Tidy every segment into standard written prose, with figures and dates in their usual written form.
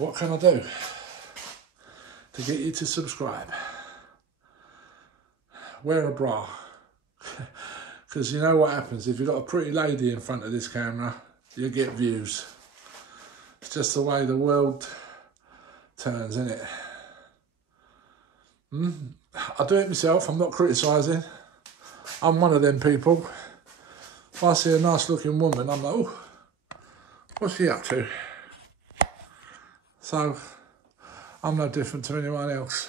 What can I do to get you to subscribe? Wear a bra. Because you know what happens, if you've got a pretty lady in front of this camera, you get views. It's just the way the world turns, isn't it? I do it myself, I'm not criticising. I'm one of them people. If I see a nice looking woman, I'm like, oh, what's she up to? So, I'm no different to anyone else.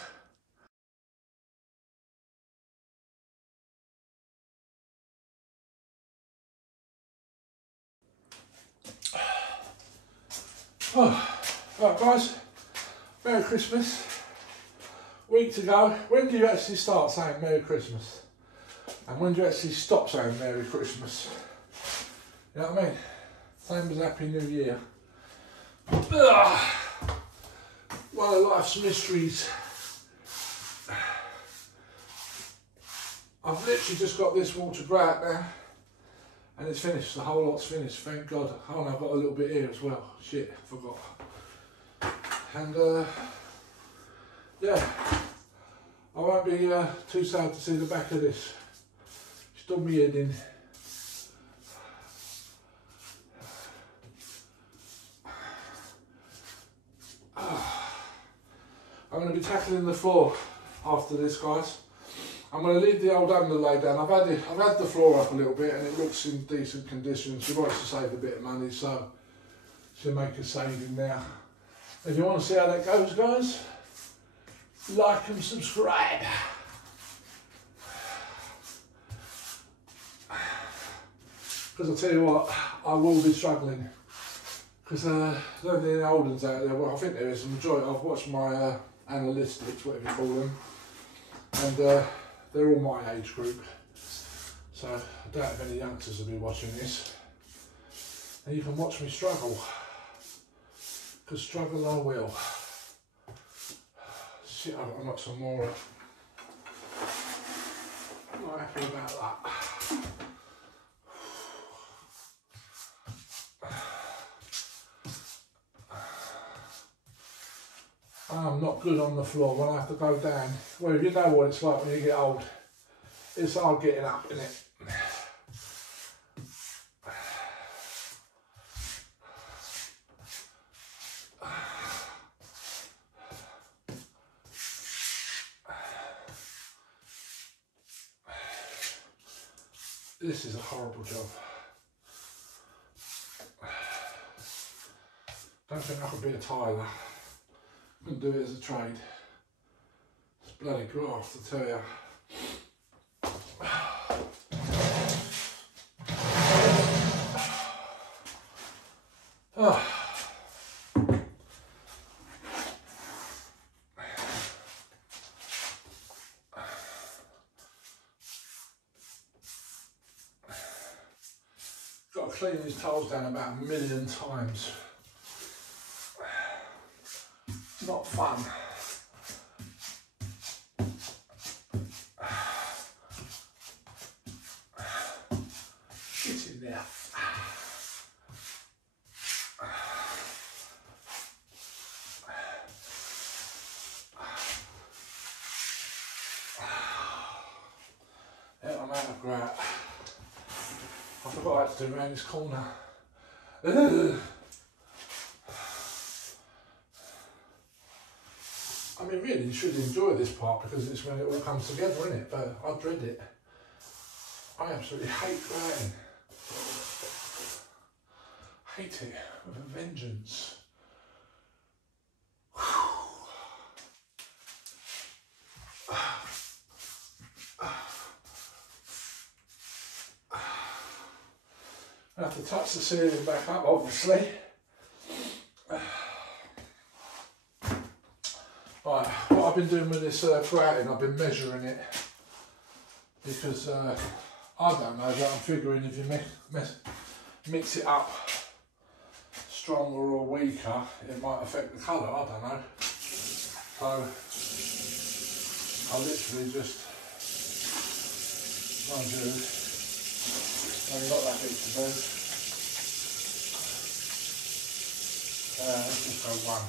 Oh, right guys, Merry Christmas. Week to go. When do you actually start saying Merry Christmas? And when do you actually stop saying Merry Christmas? You know what I mean? Same as Happy New Year. Ugh. One of life's mysteries. I've literally just got this wall to grow out now. And it's finished, the whole lot's finished, thank God. Oh, and I've got a little bit here as well. Shit, I forgot. And yeah, I won't be too sad to see the back of this. Just done my head in. I'm going to be tackling the floor after this, guys. I'm going to leave the old underlay down. I've had the floor up a little bit and it looks in decent condition. She wants to save a bit of money, so she'll make a saving now. If you want to see how that goes, guys, like and subscribe. Because I'll tell you what, I will be struggling. Because there's only any old ones out there. Well, I think there is a majority. I've watched my analytics, whatever you call them, and they're all my age group. So I doubt if any youngsters will be watching this. And you can watch me struggle. Because struggle I will. Shit, I've got to knock some more up. I'm not happy about that. I'm not good on the floor when I have to go down. Well, you know what it's like when you get old. It's hard getting up, isn't it? This is a horrible job. Don't think I could be a tiler. Couldn't do it as a trade. It's bloody graft, I tell you. Oh. Got to clean these tiles down about 1 million times. It's not fun. Get in there. Yeah, I'm out of grout. I forgot I had to do around this corner. I mean, really, you should enjoy this part because it's when it all comes together, isn't it? But I dread it. I absolutely hate grouting. Hate it with a vengeance. I have to touch the ceiling back up, obviously. Right, what I've been doing with this grouting, I've been measuring it because I don't know, but I'm figuring if you mix it up stronger or weaker, it might affect the colour, I don't know. So I literally just, mind you, only got that bit to do. Let's just go one.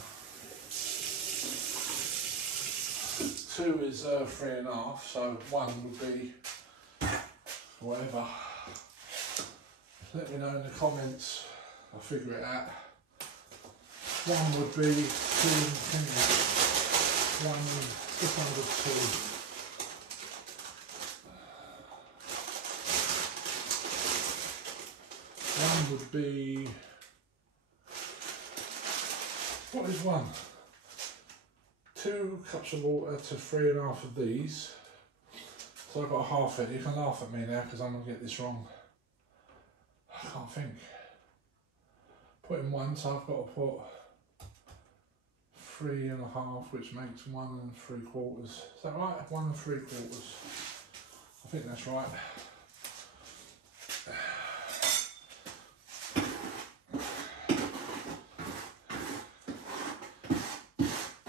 2 is 3.5, so 1 would be whatever. Let me know in the comments, I'll figure it out. 1 would be 2, just under 2. One would be, what is 1? 2 cups of water to 3.5 of these. So I've got a half it. You can laugh at me now because I'm going to get this wrong. I can't think. Put in 1, so I've got to put 3.5, which makes 1 3/4. Is that right? 1 3/4. I think that's right.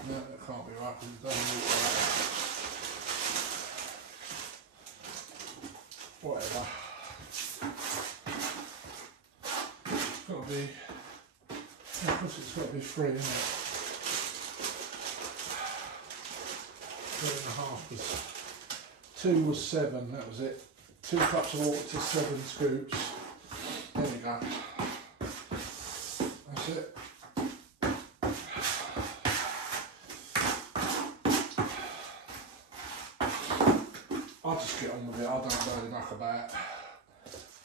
No, that can't be right because it doesn't look right. Whatever. It's got to be, of course it's got to be 3, isn't it? 3.5 was, 2 was 7, that was it. 2 cups of water to 7 scoops. There we go. That's it. I'll just get on with it, I don't really muck about.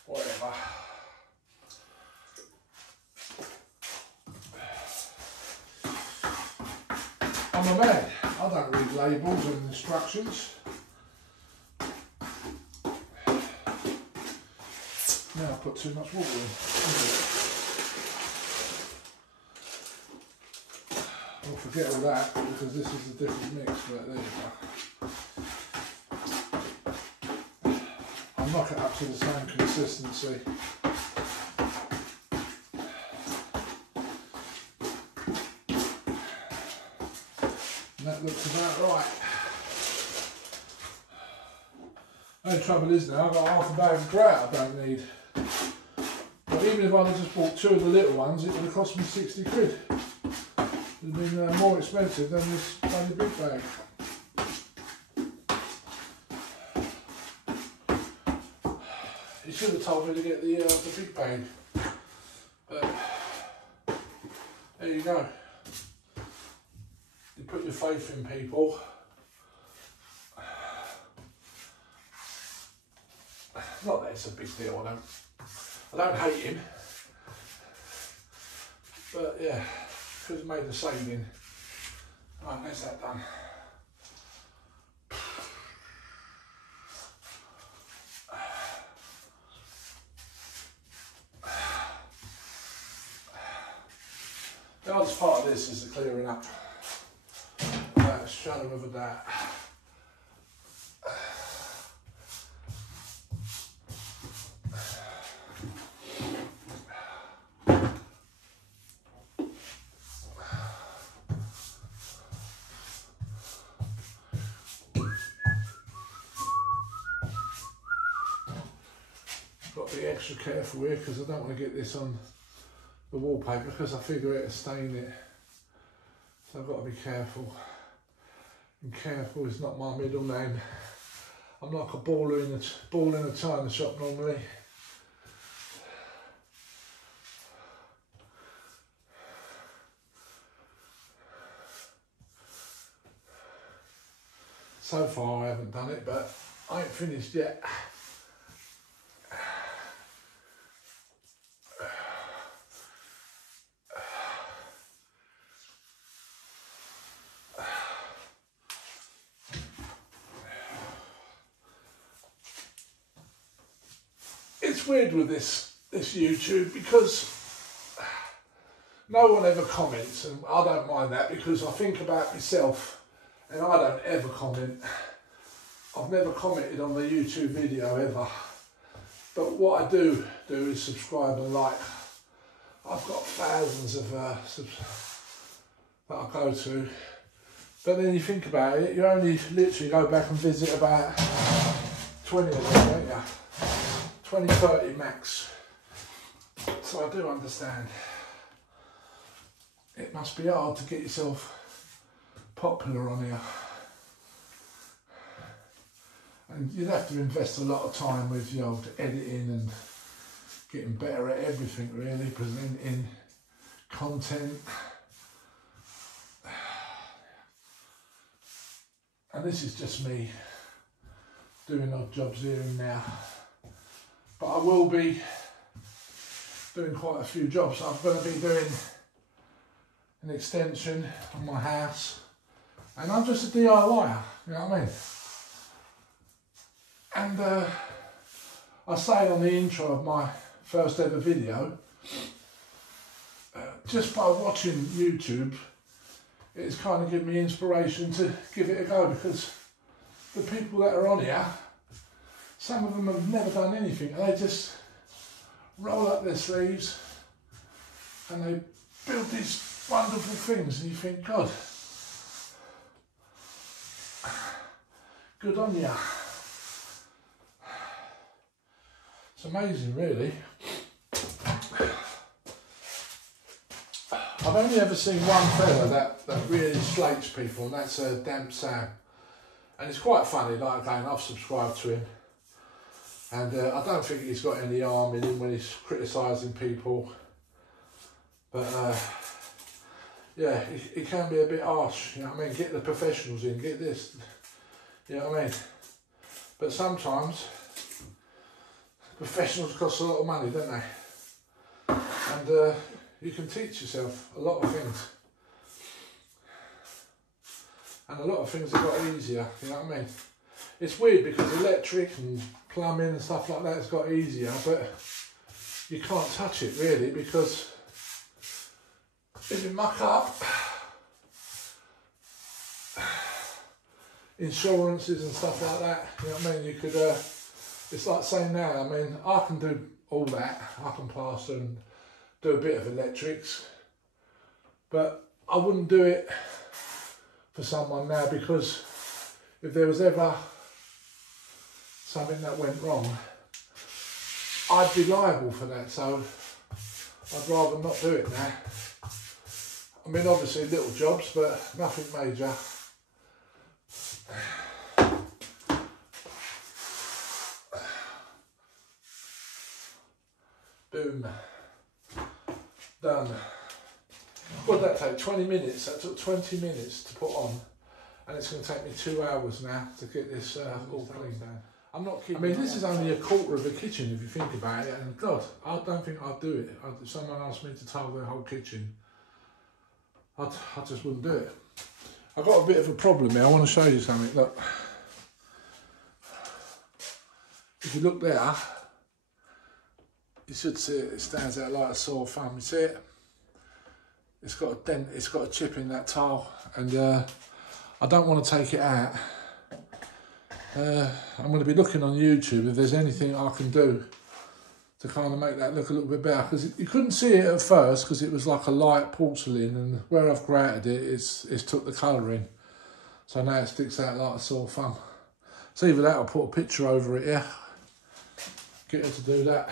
Whatever. I'm a man, I don't read labels and instructions. Now I've put too much water in. I'll forget all that because this is a different mix, but there you go. I'll knock it up to the same consistency. And that looks about right. The only trouble is now I've got half a bag of grout I don't need. But even if I'd have just bought 2 of the little ones, it would have cost me 60 quid. It would have been more expensive than this bloody big bag. You should have told me to get the big bag. But there you go. You put your faith in people. Not that it's a big deal, I don't hate him, but yeah, could have made a saving. Right, that's that done. The hardest part of this is the clearing up. Without a shadow of a doubt. Got to be extra careful here because I don't want to get this on the wallpaper because I figure it'll stain it. So I've got to be careful. And careful is not my middle name. I'm like a ball in a china shop normally. So far I haven't done it, but I ain't finished yet. It's weird with this YouTube because no one ever comments, and I don't mind that because I think about myself and I don't ever comment. I've never commented on the YouTube video ever, but what I do is subscribe and like. I've got thousands of that I go to, but then you think about it, you only literally go back and visit about 20 of them, don't you? 20, 30 max. So I do understand. It must be hard to get yourself popular on here. And you'd have to invest a lot of time with the old editing and getting better at everything really, presenting content. And this is just me doing odd jobs here and now. But I will be doing quite a few jobs. I'm going to be doing an extension on my house. And I'm just a DIYer, you know what I mean? And I say on the intro of my first ever video, just by watching YouTube, it's kind of given me inspiration to give it a go, because the people that are on here, some of them have never done anything, and they just roll up their sleeves and they build these wonderful things, and you think, God, good on you. It's amazing, really. I've only ever seen one fella that really slates people, and that's Damp Sam. And it's quite funny, like again, I've subscribed to him. And I don't think he's got any harm in him when he's criticising people. But yeah, he can be a bit harsh, you know what I mean? Get the professionals in, get this, you know what I mean? But sometimes professionals cost a lot of money, don't they? And you can teach yourself a lot of things. And a lot of things have got easier, you know what I mean? It's weird because electric and plumbing and stuff like that has got easier, but you can't touch it really, because if you muck up, insurances and stuff like that, you know what I mean? You could, it's like saying now, I mean, I can do all that, I can plaster and do a bit of electrics, but I wouldn't do it for someone now, because if there was ever something that went wrong, I'd be liable for that, so I'd rather not do it now. I mean, obviously little jobs, but nothing major. Boom. Done. What did that take? 20 minutes. That took 20 minutes to put on, and it's going to take me 2 hours now to get this all cleaned down. I'm not kidding. I mean, this is only a quarter of a kitchen if you think about it, and God, I don't think I'd do it. If someone asked me to tile the whole kitchen, I just wouldn't do it. I've got a bit of a problem here. I want to show you something. Look. If you look there, you should see it. It stands out like a sore thumb. You see it? It's got a dent. It's got a chip in that tile, and I don't want to take it out. I'm going to be looking on YouTube if there's anything I can do to kind of make that look a little bit better, because you couldn't see it at first because it was like a light porcelain, and where I've grouted it, it's took the colour in, so now it sticks out like a sore thumb. So either that or put a picture over it here, get her to do that.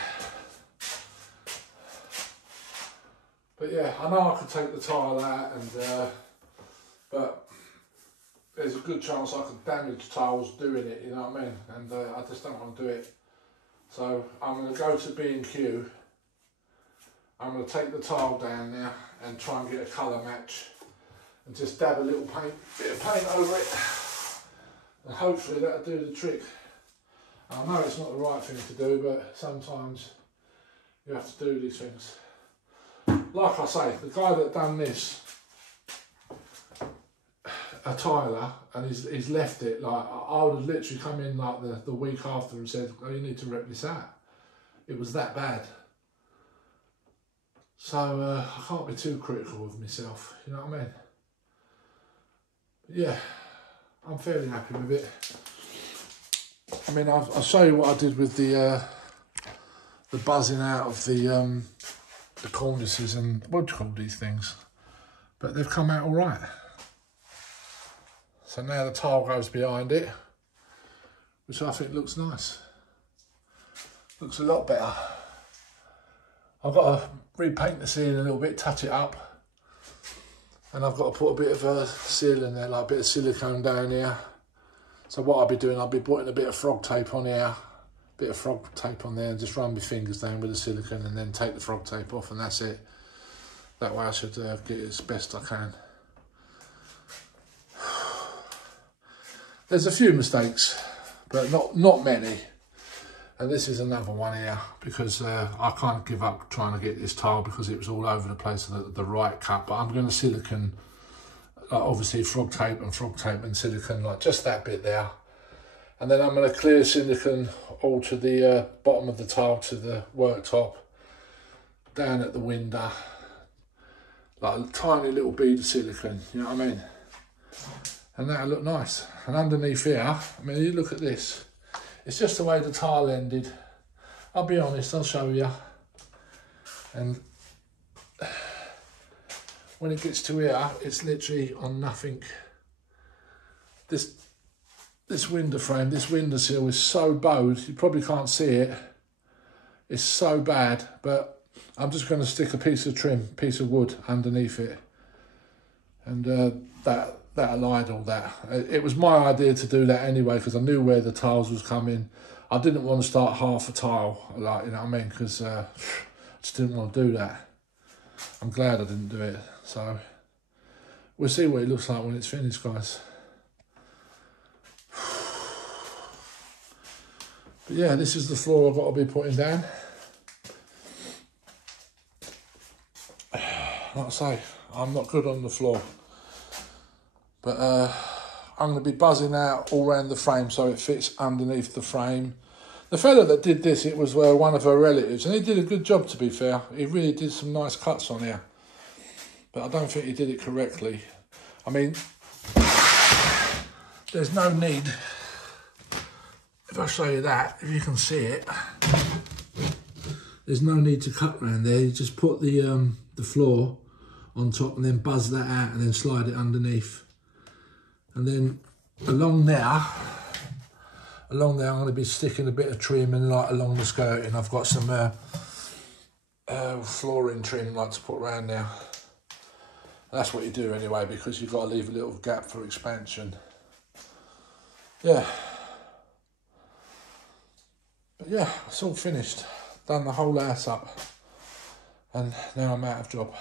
But yeah, I know I could take the tile out, and but there's a good chance I could damage tiles doing it, you know what I mean? And I just don't want to do it. So I'm going to go to B&Q. I'm going to take the tile down now and try and get a colour match, and just dab a little bit of paint over it, and hopefully that'll do the trick. I know it's not the right thing to do, but sometimes you have to do these things. Like I say, the guy that done this, a tiler, and he's left it, like, I would have literally come in like the week after and said, oh, you need to rip this out. It was that bad. So I can't be too critical of myself, you know what I mean? But yeah, I'm fairly happy with it. I mean, I'll show you what I did with the buzzing out of the cornices and what do you call these things, but they've come out all right. So now the tile goes behind it, which I think looks nice. Looks a lot better. I've got to repaint the ceiling a little bit, touch it up. And I've got to put a bit of a seal in there, like a bit of silicone down here. So what I'll be doing, I'll be putting a bit of frog tape on here, a bit of frog tape on there, and just run my fingers down with the silicone and then take the frog tape off, and that's it. That way I should get it as best I can. There's a few mistakes, but not many. And this is another one here, because I can't give up trying to get this tile because it was all over the place at the right cut. But I'm going to silicone, obviously frog tape and silicone, like just that bit there. And then I'm going to clear silicone all to the bottom of the tile, to the worktop, down at the window. Like a tiny little bead of silicone, you know what I mean? And that'll look nice. And underneath here, I mean, you look at this. It's just the way the tile ended. I'll be honest, I'll show you. And when it gets to here, it's literally on nothing. This window frame, this window sill is so bowed, you probably can't see it. It's so bad, but I'm just going to stick a piece of wood underneath it. And that'll hide all that. It was my idea to do that anyway, because I knew where the tiles was coming. I didn't want to start half a tile, like, you know what I mean, because I just didn't want to do that. I'm glad I didn't do it. So we'll see what it looks like when it's finished, guys. But yeah, this is the floor I've got to be putting down. Like I say, I'm not good on the floor. But I'm going to be buzzing out all around the frame so it fits underneath the frame. The fella that did this, it was one of her relatives, and he did a good job, to be fair. He really did some nice cuts on here. But I don't think he did it correctly. I mean, there's no need, if I show you that, if you can see it, there's no need to cut around there. You just put the floor on top and then buzz that out and then slide it underneath. And then along there, I'm going to be sticking a bit of trim and like along the skirting. I've got some flooring trim like to put around there. That's what you do anyway, because you've got to leave a little gap for expansion. Yeah. But yeah, it's all finished. Done the whole house up. And now I'm out of job.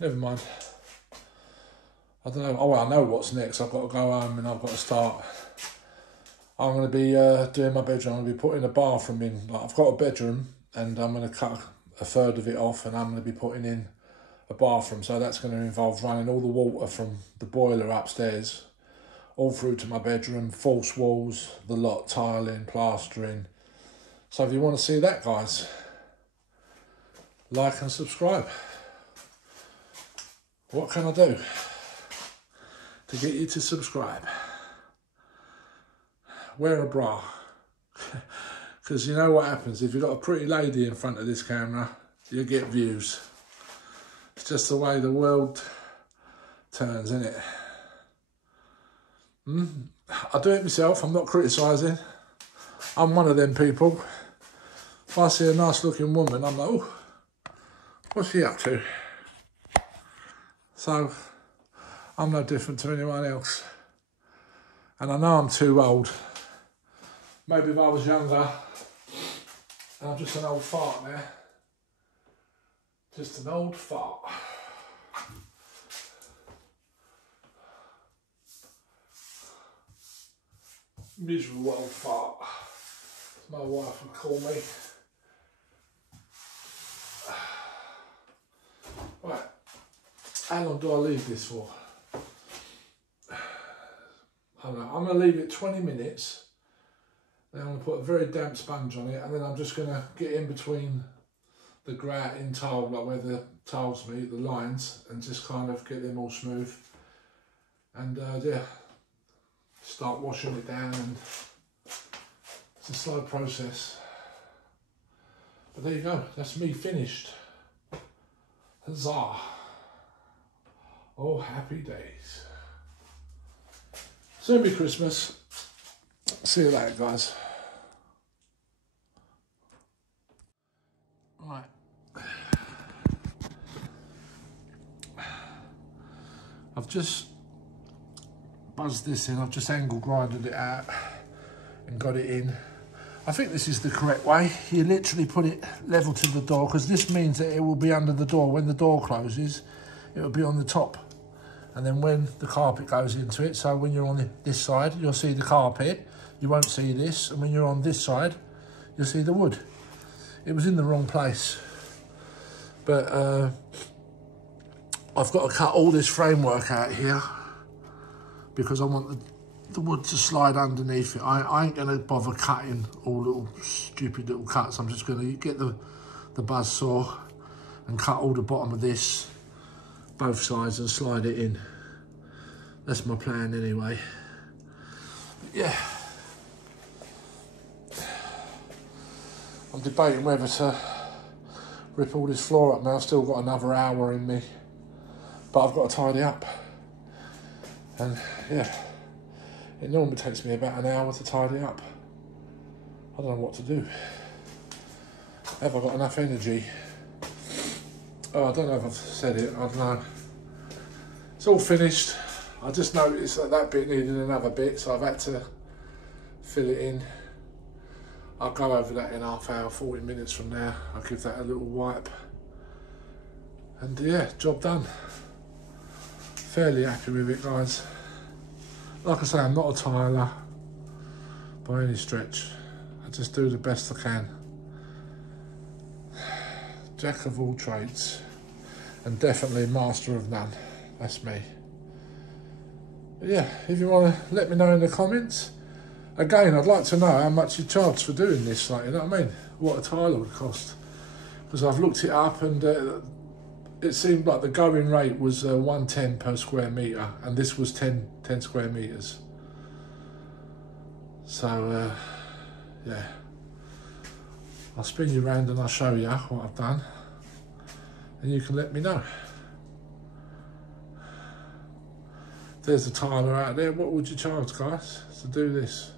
Never mind. I don't know. Oh, well, I know what's next. I've got to go home and I've got to start. I'm going to be doing my bedroom. I'm going to be putting a bathroom in. Like, I've got a bedroom and I'm going to cut a third of it off and I'm going to be putting in a bathroom. So that's going to involve running all the water from the boiler upstairs all through to my bedroom, false walls, the lot, tiling, plastering. So if you want to see that, guys, like and subscribe. What can I do to get you to subscribe? Wear a bra. Because you know what happens, if you've got a pretty lady in front of this camera, you get views. It's just the way the world turns, isn't it? I do it myself, I'm not criticising. I'm one of them people. If I see a nice looking woman, I'm like, oh, what's she up to? So, I'm no different to anyone else. And I know I'm too old. Maybe if I was younger, and I'm just an old fart now. Just an old fart. Miserable old fart, as my wife would call me. Right, how long do I leave this for? I don't know, I'm going to leave it 20 minutes. Then I'm going to put a very damp sponge on it, and then I'm just going to get in between the grout in tile, like where the tiles meet, the lines, and just kind of get them all smooth. And yeah, start washing it down, and it's a slow process. But there you go, that's me finished. Huzzah. Oh, happy days. Soon be Christmas. See you later, guys. Right. I've just buzzed this in, I've just angle grinded it out and got it in. I think this is the correct way. You literally put it level to the door, because this means that it will be under the door. When the door closes, it will be on the top. And then when the carpet goes into it, so when you're on this side, you'll see the carpet, you won't see this. And when you're on this side, you'll see the wood. It was in the wrong place. But I've got to cut all this framework out here because I want the wood to slide underneath it. I ain't going to bother cutting all little stupid little cuts. I'm just going to get the buzz saw and cut all the bottom of this, both sides, and slide it in. That's my plan anyway. But yeah. I'm debating whether to rip all this floor up now. I've still got another hour in me, but I've got to tidy up. And yeah, it normally takes me about an hour to tidy up. I don't know what to do. Have I got enough energy? Oh, I don't know if I've said it, I don't know. It's all finished. I just noticed that that bit needed another bit, so I've had to fill it in. I'll go over that in half hour, 40 minutes from now. I'll give that a little wipe. And yeah, job done. Fairly happy with it, guys. Like I say, I'm not a tiler by any stretch. I just do the best I can. Jack of all trades, and definitely master of none. That's me. But yeah, if you want to let me know in the comments. Again, I'd like to know how much you charge for doing this, like, you know what I mean? What a tiler would cost. Because I've looked it up, and it seemed like the going rate was 110 per square metre, and this was 10 square metres. So, yeah. I'll spin you around and I'll show you what I've done, and you can let me know. There's a tiler out there. What would you charge, guys, to do this?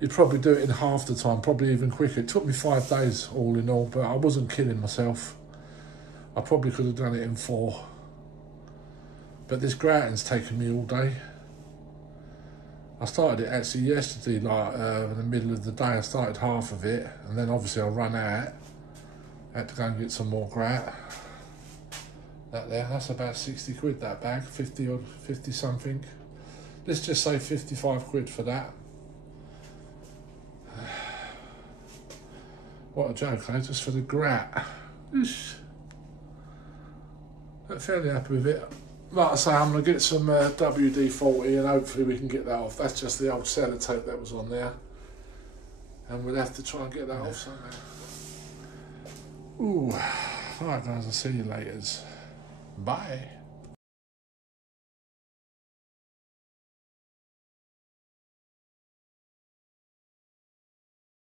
You'd probably do it in half the time, probably even quicker. It took me 5 days all in all, but I wasn't kidding myself. I probably could have done it in 4. But this grouting's taken me all day. I started it actually yesterday, like in the middle of the day. I started half of it, and then obviously I ran out. I had to go and get some more grout. That there, that's about 60 quid, that bag, 50 or 50 something. Let's just say 55 quid for that. What a joke, eh? Just for the grout. I'm fairly happy with it. Like I say, I'm going to get some WD-40 and hopefully we can get that off. That's just the old sellotape that was on there. And we'll have to try and get that off somehow. Ooh. Alright guys, I'll see you later. Bye.